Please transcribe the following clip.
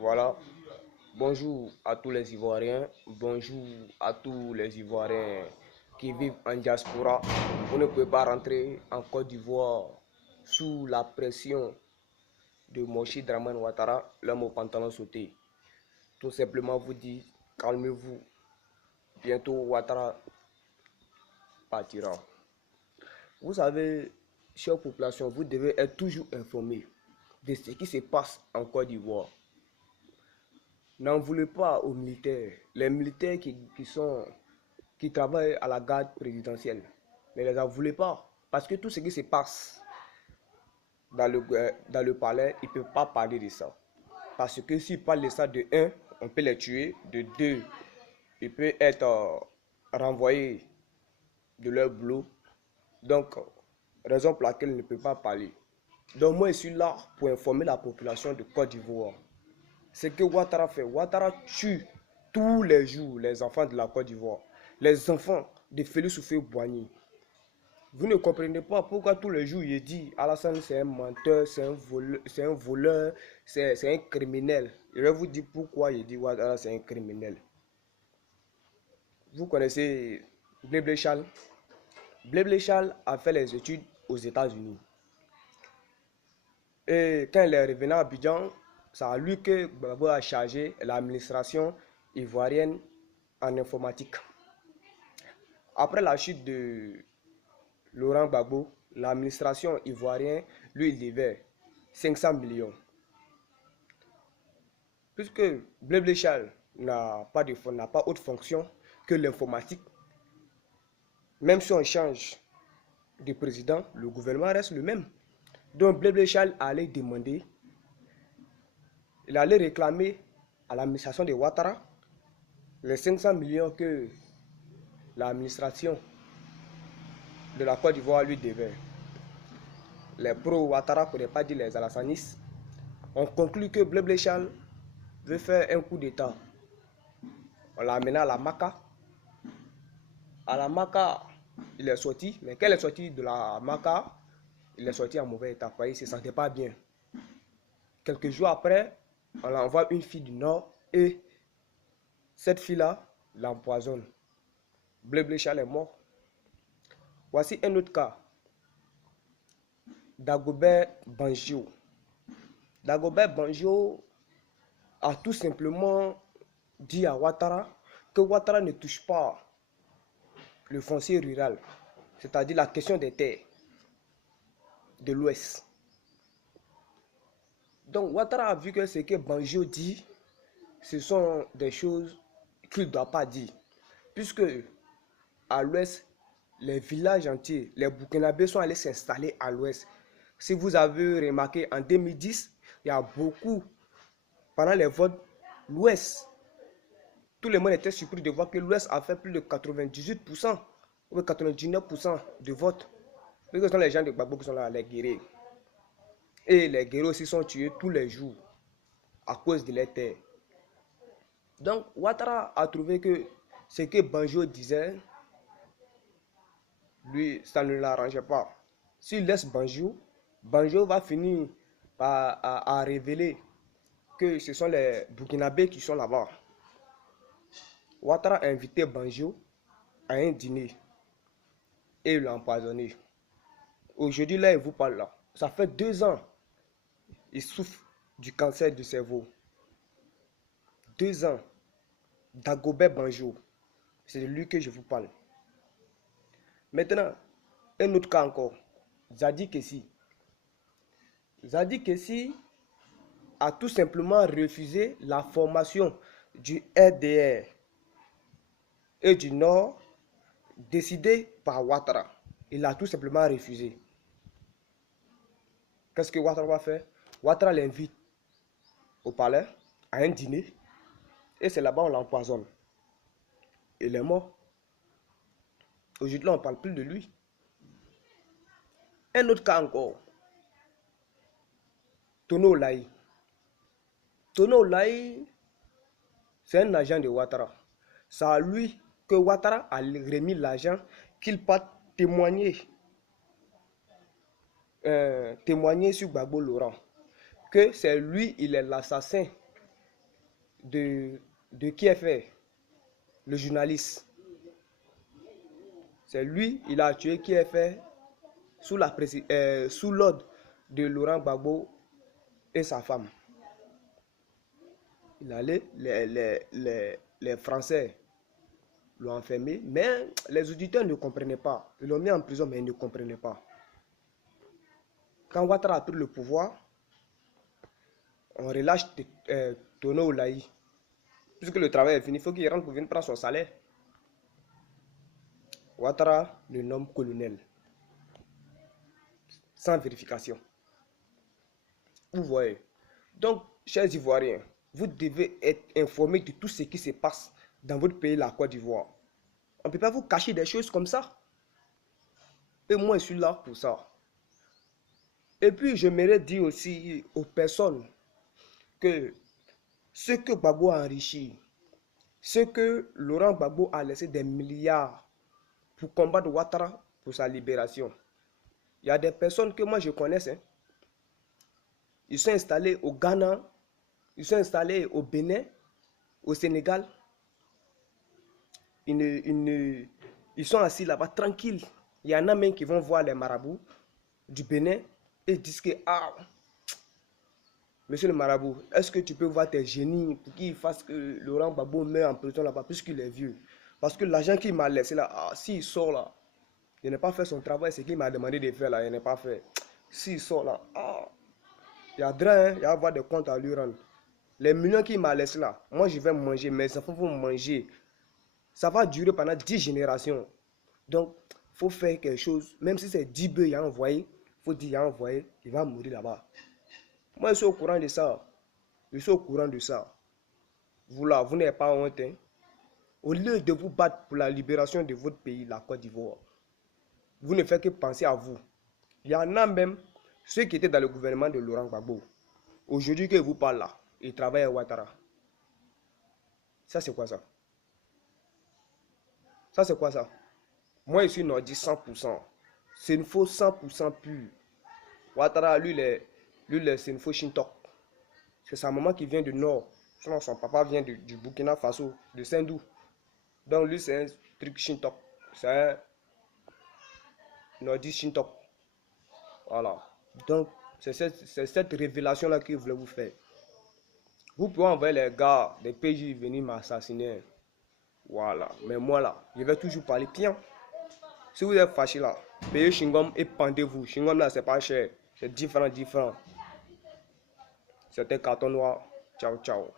Voilà. Bonjour à tous les Ivoiriens. Bonjour à tous les Ivoiriens qui vivent en diaspora. On ne peut pas rentrer en Côte d'Ivoire sous la pression de Moshi Draman Ouattara, l'homme au pantalon sauté. Tout simplement vous dire, calmez-vous. Bientôt Ouattara partira. Vous savez, chère population, vous devez être toujours informés de ce qui se passe en Côte d'Ivoire. N'en voulez pas aux militaires. Les militaires qui travaillent à la garde présidentielle. Ne les en voulez pas. Parce que tout ce qui se passe dans le palais, ils ne peuvent pas parler de ça. Parce que s'ils parlent de ça, de un, on peut les tuer. De deux, ils peuvent être renvoyés de leur boulot. Donc, raison pour laquelle ils ne peuvent pas parler. Donc moi, je suis là pour informer la population de Côte d'Ivoire. Ce que Ouattara fait, Ouattara tue tous les jours les enfants de la Côte d'Ivoire. Les enfants de Félix Houphouët-Boigny. Vous ne comprenez pas pourquoi tous les jours il dit Alassane c'est un menteur, c'est un voleur, c'est un criminel. Je vais vous dire pourquoi il dit Ouattara c'est un criminel. Vous connaissez Blé Charles. Blé Charles a fait les études aux États-Unis. Et quand il est revenu à Abidjan, c'est à lui que Gbagbo a chargé l'administration ivoirienne en informatique. Après la chute de Laurent Gbagbo, l'administration ivoirienne lui devait 500 millions. Puisque Blé Charles n'a pas autre fonction que l'informatique, même si on change de président, le gouvernement reste le même. Donc Blé Charles allait demander, il allait réclamer à l'administration de Ouattara les 500 millions que l'administration de la Côte d'Ivoire lui devait. Les pro-Ouattara, pour ne pas dire les Alassanistes, ont conclu que Blé Charles veut faire un coup d'État. On l'a amené à la Maca. À la Maca, il est sorti. Mais quand il est sorti de la Maca, il est sorti en mauvais état. Il ne se sentait pas bien. Quelques jours après, on envoie une fille du Nord et cette fille-là l'empoisonne. Blé Charles est mort. Voici un autre cas. Dagobert Banjo. Dagobert Banjo a tout simplement dit à Ouattara que Ouattara ne touche pas le foncier rural, c'est-à-dire la question des terres de l'Ouest. Donc Ouattara a vu que ce que Banjo dit, ce sont des choses qu'il ne doit pas dire. Puisque à l'Ouest, les villages entiers, les Burkinabés sont allés s'installer à l'Ouest. Si vous avez remarqué, en 2010, il y a beaucoup, pendant les votes, l'Ouest, tout le monde était surpris de voir que l'Ouest a fait plus de 98% ou 99% de votes. Parce que ce sont les gens de Gbagbo qui sont là, les guerriers. Et les guerriers aussi sont tués tous les jours à cause de leurs terres. Donc, Ouattara a trouvé que ce que Banjo disait, lui, ça ne l'arrangeait pas. S'il laisse Banjo, Banjo va finir par révéler que ce sont les Burkinabés qui sont là-bas. Ouattara a invité Banjo à un dîner et il l'a empoisonné. Aujourd'hui, là, il vous parle là. Ça fait 2 ans, il souffre du cancer du cerveau. 2 ans. Dagobert Banjo. C'est de lui que je vous parle. Maintenant, un autre cas encore. Zadi Kessi. Zadi Kessi a tout simplement refusé la formation du RDR et du Nord décidée par Ouattara. Il a tout simplement refusé. Qu'est-ce que Ouattara va faire? Ouattara l'invite au palais à un dîner et c'est là-bas on l'empoisonne. Il est mort. Aujourd'hui, on ne parle plus de lui. Un autre cas encore. Tono Laï. Tono Laï, c'est un agent de Ouattara. C'est à lui que Ouattara a remis l'argent qu'il part témoigner sur Gbagbo Laurent. Que c'est lui, il est l'assassin de qui est fait le journaliste. C'est lui, il a tué qui est fait sous l'ordre de Laurent Gbagbo et sa femme. Il allait, les Français l'ont enfermé, mais les auditeurs ne comprenaient pas. Ils l'ont mis en prison, mais ils ne comprenaient pas. Quand Ouattara a pris le pouvoir, on relâche Tono Oulaï. Puisque le travail est fini, il faut qu'il rentre pour venir prendre son salaire. Ouattara le nomme colonel. Sans vérification. Vous voyez. Donc, chers Ivoiriens, vous devez être informés de tout ce qui se passe dans votre pays, la Côte d'Ivoire. On ne peut pas vous cacher des choses comme ça. Et moi, je suis là pour ça. Et puis, j'aimerais dire aussi aux personnes que ce que Gbagbo a enrichi, ce que Laurent Gbagbo a laissé des milliards pour combattre Ouattara pour sa libération. Il y a des personnes que moi je connais. Hein. Ils sont installés au Ghana, ils sont installés au Bénin, au Sénégal. Ils sont assis là-bas tranquilles. Il y en a même qui vont voir les marabouts du Bénin et disent que ah, monsieur le marabout, est-ce que tu peux voir tes génies pour qu'ils fassent que Laurent Gbagbo meure en prison là-bas puisqu'il est vieux? Parce que l'argent qu'il m'a laissé là, ah, s'il sort là, il n'a pas fait son travail, c'est qu'il m'a demandé de faire là, il n'a pas fait. S'il sort là, ah, il y a drain, hein, il va avoir des comptes à lui rendre. Les millions qu'il m'a laissé là, moi je vais manger, mes enfants vont manger. Ça va durer pendant 10 générations. Donc, il faut faire quelque chose. Même si c'est 10 bœufs, il a envoyé, il faut dire, il a envoyé, il va mourir là-bas. Moi, je suis au courant de ça. Je suis au courant de ça. Vous là, vous n'avez pas honte. Hein? Au lieu de vous battre pour la libération de votre pays, la Côte d'Ivoire, vous ne faites que penser à vous. Il y en a même ceux qui étaient dans le gouvernement de Laurent Gbagbo. Aujourd'hui que vous parlez là, ils travaillent à Ouattara. Ça, c'est quoi ça? Ça, c'est quoi ça? Moi, je suis nordiste 100%. C'est une faux 100% pure. Ouattara, lui, c'est une faux Shintok. C'est sa maman qui vient du nord. Sinon, son papa vient du Burkina Faso, de Saint-Dou. Donc, lui, c'est un truc Shintok. C'est un nordiste Shintok. Voilà. Donc, c'est cette révélation-là que je voulais vous faire. Vous pouvez envoyer les gars des PJ venir m'assassiner. Voilà. Mais moi, là, je vais toujours parler client. Si vous êtes fâché là, payez Chingom et pendez-vous. Chingom là, c'est pas cher. C'est différent. C'était carton noir. Ciao, ciao.